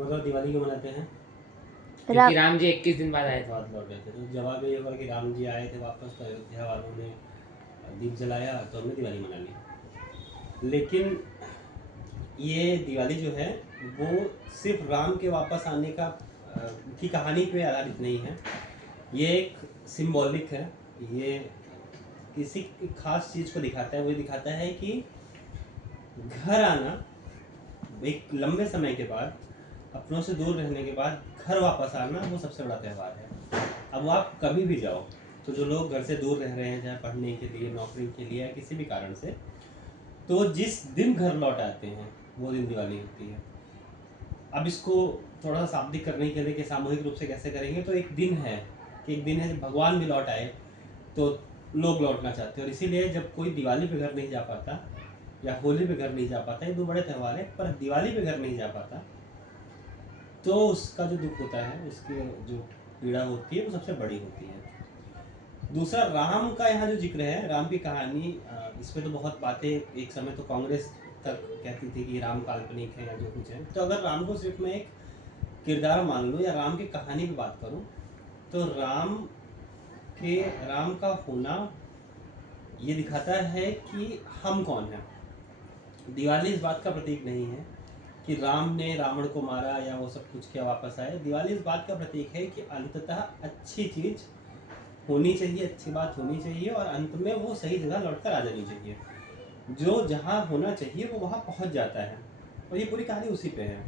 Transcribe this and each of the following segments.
मतलब दिवाली क्यों मनाते हैं? क्योंकि राम जी 21 दिन बाद आए थे। बाद लौटे थे, तो जवाब ये होगा कि राम जी आए थे वापस, तो अयोध्या वालों ने दीप जलाया तो हमने दिवाली मना ली। लेकिन ये दिवाली जो है वो सिर्फ राम के वापस आने का की कहानी पे आधारित नहीं है। ये एक सिंबॉलिक है। ये किसी खास चीज़ को दिखाता है। वो दिखाता है कि घर आना, एक लंबे समय के बाद, अपनों से दूर रहने के बाद घर वापस आना, वो सबसे बड़ा त्यौहार है। अब आप कभी भी जाओ, तो जो लोग घर से दूर रह रहे हैं, चाहे पढ़ने के लिए, नौकरी के लिए, या किसी भी कारण से, तो जिस दिन घर लौट आते हैं वो दिन दिवाली होती है। अब इसको थोड़ा सा शाब्दिक करने के लिए कि सामूहिक रूप से कैसे करेंगे, तो एक दिन है कि एक दिन है जब भगवान भी लौट आए, तो लोग लौटना चाहते हैं। और इसीलिए जब कोई दिवाली पे घर नहीं जा पाता या होली पे घर नहीं जा पाता, ये दो बड़े त्यौहार है, पर दिवाली पे घर नहीं जा पाता, तो उसका जो दुख होता है, उसकी जो पीड़ा होती है, वो सबसे बड़ी होती है। दूसरा, राम का यहाँ जो जिक्र है, राम की कहानी, इस पर तो बहुत बातें, एक समय तो कांग्रेस तक कहती थी कि राम काल्पनिक है या जो कुछ है। तो अगर राम को सिर्फ मैं एक किरदार मान लूँ या राम की कहानी की बात करूँ, तो राम का होना ये दिखाता है कि हम कौन हैं। दिवाली इस बात का प्रतीक नहीं है कि राम ने रावण को मारा या वो सब कुछ किया वापस आए। दिवाली इस बात का प्रतीक है कि अंततः अच्छी चीज़ होनी चाहिए, अच्छी बात होनी चाहिए, और अंत में वो सही जगह लौट कर आ जानी चाहिए। जो जहाँ होना चाहिए वो वहाँ पहुँच जाता है, और ये पूरी कहानी उसी पे है।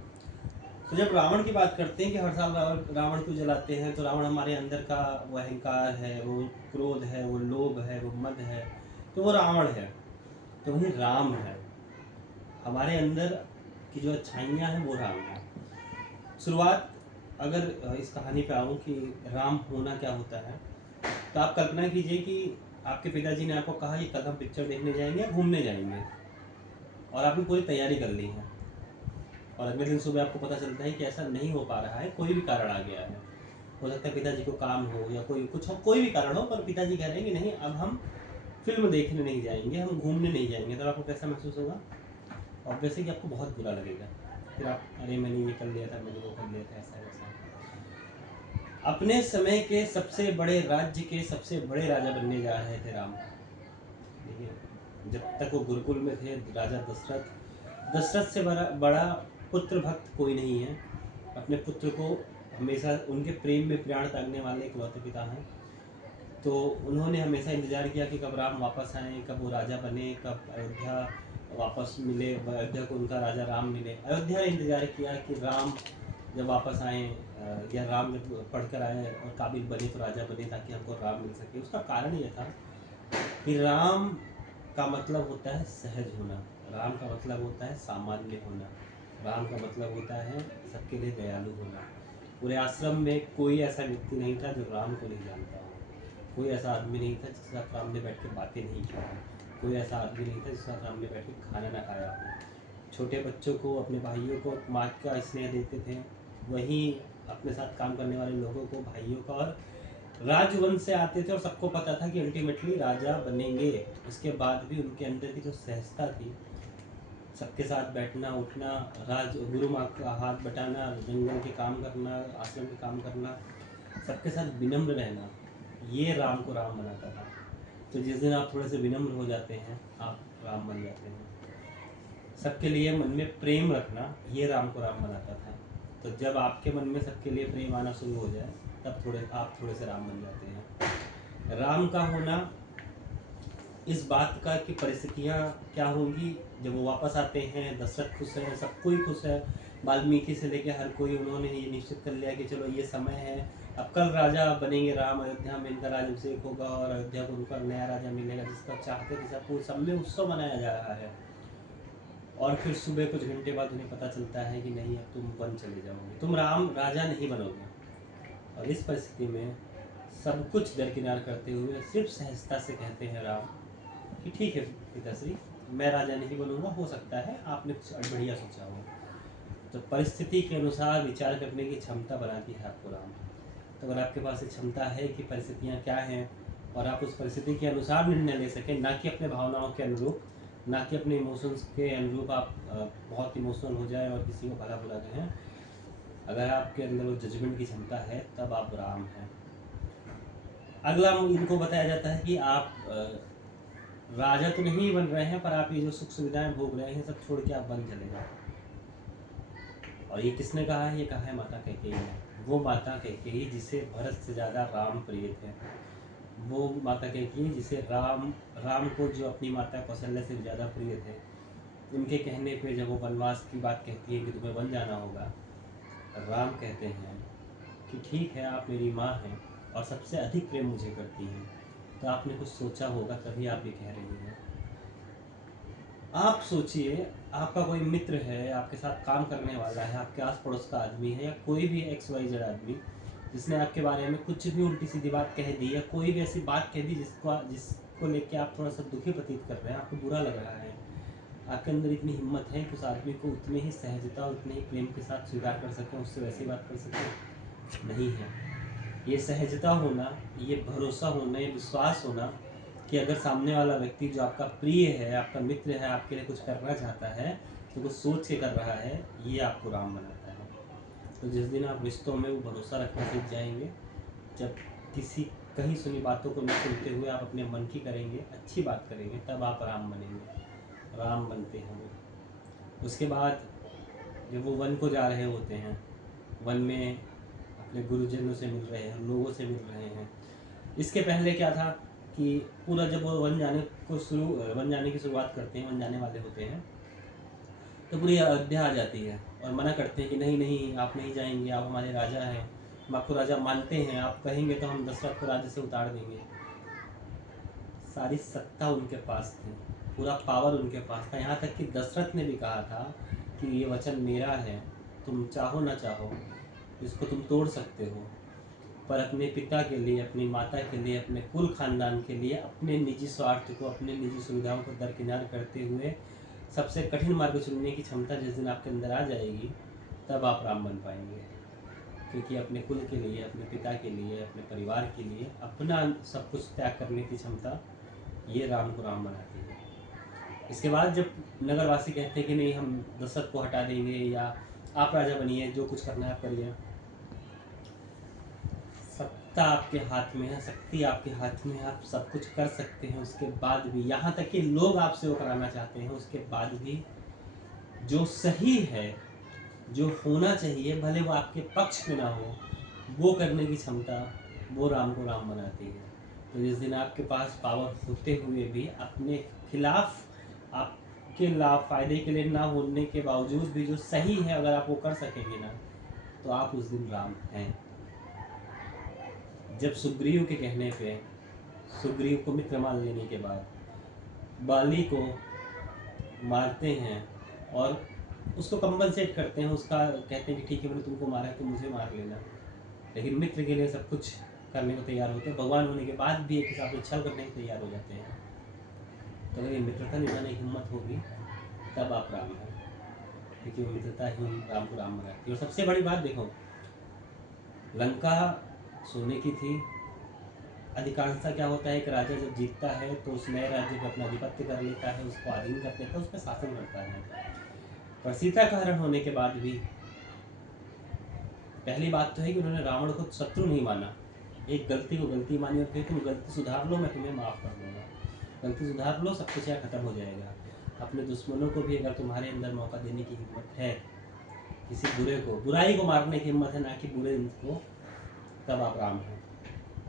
तो जब रावण की बात करते हैं कि हर साल रावण क्यों जलाते हैं, तो रावण हमारे अंदर का वो अहंकार है, वो क्रोध है, वो लोभ है, वो मद है, तो वो रावण है। तो वही राम है, हमारे अंदर की जो अच्छाइयाँ हैं वो राम है। शुरुआत अगर इस कहानी पे आऊँ कि राम होना क्या होता है, तो आप कल्पना कीजिए कि आपके पिताजी ने आपको कहा कि कल हम पिक्चर देखने जाएंगे, घूमने जाएंगे, और आपने पूरी तैयारी कर ली है, और अगले दिन सुबह आपको पता चलता है कि ऐसा नहीं हो पा रहा है, कोई भी कारण आ गया है। हो सकता है पिताजी को काम हो या कोई कुछ हो, कोई भी कारण हो, पर पिताजी कह रहे हैं कि नहीं, अब हम फिल्म देखने नहीं जाएंगे, हम घूमने नहीं जाएंगे। तो आपको कैसा महसूस होगा? ऑब्वियसली कि आपको बहुत बुरा लगेगा। फिर आप, अरे मैंने ये कर लिया था, मैंने वो कर लिया था, ऐसा वैसा। अपने समय के सबसे बड़े राज्य के सबसे बड़े राजा बनने जा रहे थे राम। देखिए, जब तक वो गुरुकुल में थे, राजा दशरथ से बड़ा पुत्र भक्त कोई नहीं है। अपने पुत्र को हमेशा उनके प्रेम में प्राण त्यागने वाले इकलौते पिता हैं। तो उन्होंने हमेशा इंतज़ार किया कि कब राम वापस आए, कब वो राजा बने, कब अयोध्या वापस मिले, अयोध्या को उनका राजा राम मिले। अयोध्या ने इंतज़ार किया कि राम जब वापस आए, या राम जब पढ़कर आए और काबिल बने तो राजा बने, ताकि हमको राम मिल सके। उसका कारण ये था कि राम का मतलब होता है सहज होना, राम का मतलब होता है सामान्य होना, राम का मतलब होता है सबके लिए दयालु होना। पूरे आश्रम में कोई ऐसा व्यक्ति नहीं था जो राम को नहीं जानता हो। कोई ऐसा आदमी नहीं था जिसके साथ सामने बैठ के बातें नहीं की हो। कोई ऐसा आदमी नहीं था जिसके साथ सामने बैठ के खाना ना खाया हो। छोटे बच्चों को, अपने भाइयों को माँ का स्नेह देते थे, वहीं अपने साथ काम करने वाले लोगों को, भाइयों का। और राजवंश से आते थे और सबको पता था कि अल्टीमेटली राजा बनेंगे। उसके बाद भी उनके अंदर की जो सहजता थी, सबके साथ बैठना उठना, गुरु माँ का हाथ बटाना, जंगल के काम करना, आश्रम के काम करना, सबके साथ विनम्र रहना, ये राम को राम बनाता था। तो जिस दिन आप थोड़े से विनम्र हो जाते हैं, आप राम बन जाते हैं। सबके लिए मन में प्रेम रखना, ये राम को राम बनाता था। तो जब आपके मन में सबके लिए प्रेम आना शुरू हो जाए, तब आप थोड़े से राम बन जाते हैं। राम का होना इस बात का कि परिस्थितियाँ क्या होंगी जब वो वापस आते हैं। दशरथ खुश है, सब कोई खुश है, वाल्मीकि से लेकर हर कोई, उन्होंने ये निश्चित कर लिया कि चलो ये समय है, अब कल राजा बनेंगे राम, अयोध्या में इनका राज्याभिषेक होगा और अयोध्या को उनका नया राजा मिलेगा जिसका चाहते थे सब। सब में उत्सव मनाया जा रहा है। और फिर सुबह कुछ घंटे बाद उन्हें पता चलता है कि नहीं, अब तुम वन चले जाओगे, तुम राम राजा नहीं बनोगे। और इस परिस्थिति में सब कुछ दरकिनार करते हुए सिर्फ सहजता से कहते हैं राम कि ठीक है पिताश्री, मैं राजा नहीं बनूंगा, हो सकता है आपने कुछ बढ़िया सोचा हो। तो परिस्थिति के अनुसार विचार करने की क्षमता बनाती है आपको राम। तो अगर आपके पास ये क्षमता है कि परिस्थितियाँ क्या हैं और आप उस परिस्थिति के अनुसार निर्णय ले सकें, ना कि अपने भावनाओं के अनुरूप, ना कि अपने इमोशंस के अनुरूप आप बहुत इमोशनल हो जाए और किसी को भला बुरा कहें, अगर आपके अंदर वो जजमेंट की क्षमता है तब आप राम हैं। अगला इनको बताया जाता है कि आप राजा तो नहीं बन रहे हैं, पर आप ये जो सुख सुविधाएं भोग रहे हैं सब छोड़ के आप वन चले जाओ। और ये किसने कहा है? ये कहा है माता कैकेयी ने। वो माता कैकेयी जिसे भरत से ज़्यादा राम प्रिय थे, वो माता कैकेयी जिसे राम को जो अपनी माता कौशल्या से ज़्यादा प्रिय थे, उनके कहने पे जब वो वनवास की बात कहती है कि तुम्हें वन जाना होगा, राम कहते हैं कि ठीक है, आप मेरी माँ हैं और सबसे अधिक प्रेम मुझे करती हैं, तो आपने कुछ सोचा होगा तभी आप ये कह रही हैं। आप सोचिए, आपका कोई मित्र है, आपके साथ काम करने वाला है, आपके आस पड़ोस का आदमी है, या कोई भी XYZ आदमी जिसने आपके बारे में कुछ भी उल्टी सीधी बात कह दी, या कोई भी ऐसी बात कह दी जिसको लेके आप थोड़ा सा दुखी प्रतीत कर रहे हैं, आपको बुरा लग रहा है, आपके अंदर इतनी हिम्मत है कि उस आदमी को उतने ही सहजता और उतने ही प्रेम के साथ स्वीकार कर सकें, उससे वैसी बात कर सकें? नहीं है। ये सहजता होना, ये भरोसा होना, ये विश्वास होना कि अगर सामने वाला व्यक्ति जो आपका प्रिय है, आपका मित्र है, आपके लिए कुछ करना चाहता है तो कुछ सोच के कर रहा है, ये आपको राम बनाता है। तो जिस दिन आप रिश्तों में वो भरोसा रखना सीख जाएंगे, जब किसी कहीं सुनी बातों को न सुनते हुए आप अपने मन की करेंगे, अच्छी बात करेंगे, तब आप राम बनेंगे, राम बनते हैं वो। उसके बाद जब वो वन को जा रहे होते हैं, वन में अपने गुरुजनों से मिल रहे हैं, लोगों से मिल रहे हैं। इसके पहले क्या था कि पूरा जब वो वन जाने की शुरुआत करते हैं, वन जाने वाले होते हैं, तो पूरी अयोध्या आ जाती है और मना करते हैं कि नहीं नहीं, आप नहीं जाएंगे, आप हमारे राजा हैं, हम आपको राजा मानते हैं, आप कहेंगे तो हम दशरथ को राज्य से उतार देंगे। सारी सत्ता उनके पास थी, पूरा पावर उनके पास था, यहाँ तक कि दशरथ ने भी कहा था कि ये वचन मेरा है, तुम चाहो ना चाहो इसको तुम तोड़ सकते हो, पर अपने पिता के लिए, अपनी माता के लिए, अपने कुल खानदान के लिए, अपने निजी स्वार्थ को, अपने निजी सुविधाओं को दरकिनार करते हुए सबसे कठिन मार्ग चुनने की क्षमता जिस दिन आपके अंदर आ जाएगी, तब आप राम बन पाएंगे। क्योंकि अपने कुल के लिए, अपने पिता के लिए, अपने परिवार के लिए अपना सब कुछ त्याग करने की क्षमता, ये राम को राम बनाती है। इसके बाद जब नगरवासी कहते हैं कि नहीं, हम दशरथ को हटा देंगे, या आप राजा बनिए, जो कुछ करना है आप करिए, सत्ता आपके हाथ में है, शक्ति आपके हाथ में है, आप सब कुछ कर सकते हैं, उसके बाद भी, यहाँ तक कि लोग आपसे वो कराना चाहते हैं, उसके बाद भी जो सही है, जो होना चाहिए, भले वो आपके पक्ष में ना हो, वो करने की क्षमता, वो राम को राम बनाती है। तो जिस दिन आपके पास पावर होते हुए भी अपने खिलाफ, आपके लाभ फायदे के लिए ना होने के बावजूद भी जो सही है अगर आप वो कर सकेंगे ना, तो आप उस दिन राम हैं। जब सुग्रीव के कहने पे, सुग्रीव को मित्र मान लेने के बाद बाली को मारते हैं और उसको कंपनसेट करते हैं, उसका कहते हैं कि ठीक है, मैंने तुमको मारा है तो मुझे मार लेना, लेकिन मित्र के लिए सब कुछ करने को तैयार होते हैं, भगवान होने के बाद भी एक हिसाब से छल करने को तैयार हो जाते हैं। तो अगर ये मित्रता निभाने की हिम्मत होगी, तब आप राम हैं, क्योंकि वो मित्रता ही राम को राम बनाती है। और सबसे बड़ी बात देखो, लंका सोने की थी। अधिकांशतः क्या होता है, एक राजा जब जीतता है तो उस नए राज्य पर अपना आधिपत्य कर लेता है, उसको अधीन कर लेता है, उस पर शासन करता है। पर सीता का हरण होने के बाद भी पहली बात तो है कि उन्होंने रावण को शत्रु नहीं माना, एक गलती को गलती मानी और फिर तुम गलती सुधार लो, मैं तुम्हें माफ़ कर दूंगा, गलती सुधार लो, सब कुछ यहाँ खत्म हो जाएगा। अपने दुश्मनों को भी अगर तुम्हारे अंदर मौका देने की हिम्मत है, किसी बुरे को, बुराई को मारने की हिम्मत है, ना कि बुरे को, तब आप राम हैं।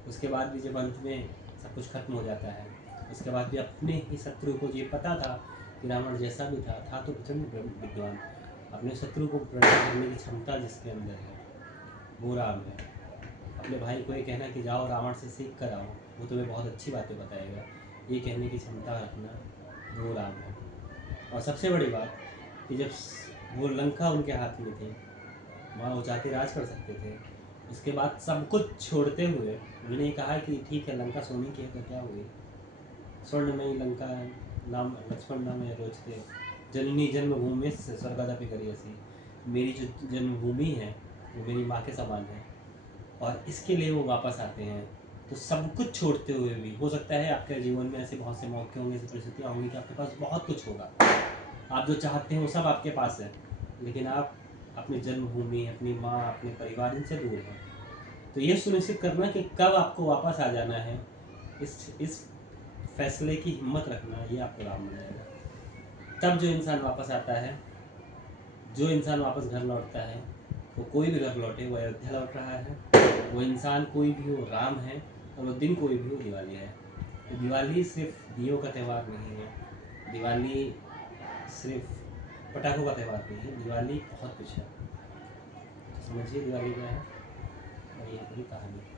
उसके बाद भी जब अंत में सब कुछ खत्म हो जाता है, उसके बाद भी अपने ही शत्रु को ये पता था कि रावण जैसा भी था तो प्रचंड विद्वान, अपने शत्रु को प्रणय करने की क्षमता जिसके अंदर है, वो राम है। अपने भाई को ये कहना कि जाओ रावण से सीख कर आओ, वो तुम्हें बहुत अच्छी बातें बताएगा, ये कहने की क्षमता रखना, वो राम है। और सबसे बड़ी बात कि जब वो लंका उनके हाथ में थी, वहाँ वो चाहते राज कर सकते थे, उसके बाद सब कुछ छोड़ते हुए उन्होंने कहा कि ठीक है, लंका सोने की है तो क्या हुई, स्वर्णमयी लंका नाम लक्ष्मण नाम है रोचते, जननी जन्मभूमि से स्वर्गदापि करियसी, मेरी जो जन्मभूमि है वो मेरी माँ के समान है, और इसके लिए वो वापस आते हैं। तो सब कुछ छोड़ते हुए भी, हो सकता है आपके जीवन में ऐसे बहुत से मौके होंगे, ऐसी परिस्थितियाँ होंगी कि आपके पास बहुत कुछ होगा, आप जो चाहते हैं वो सब आपके पास है, लेकिन आप अपनी जन्मभूमि, अपनी माँ, अपने परिवार, इनसे दूर है। तो ये सुनिश्चित करना कि कब आपको वापस आ जाना है, इस फैसले की हिम्मत रखना, ये आपको राम बन जाएगा। तब जो इंसान वापस आता है, जो इंसान वापस घर लौटता है, वो कोई भी घर लौटे, वो अयोध्या लौट रहा है, वो इंसान कोई भी हो राम है, और वो दिन कोई भी हो दिवाली है। तो दिवाली सिर्फ दियों का त्यौहार नहीं है, दिवाली सिर्फ पटाखों का त्यौहार नहीं है, दिवाली बहुत कुछ है। समझिए दिवाली क्या है, और ये पूरी कहानी है।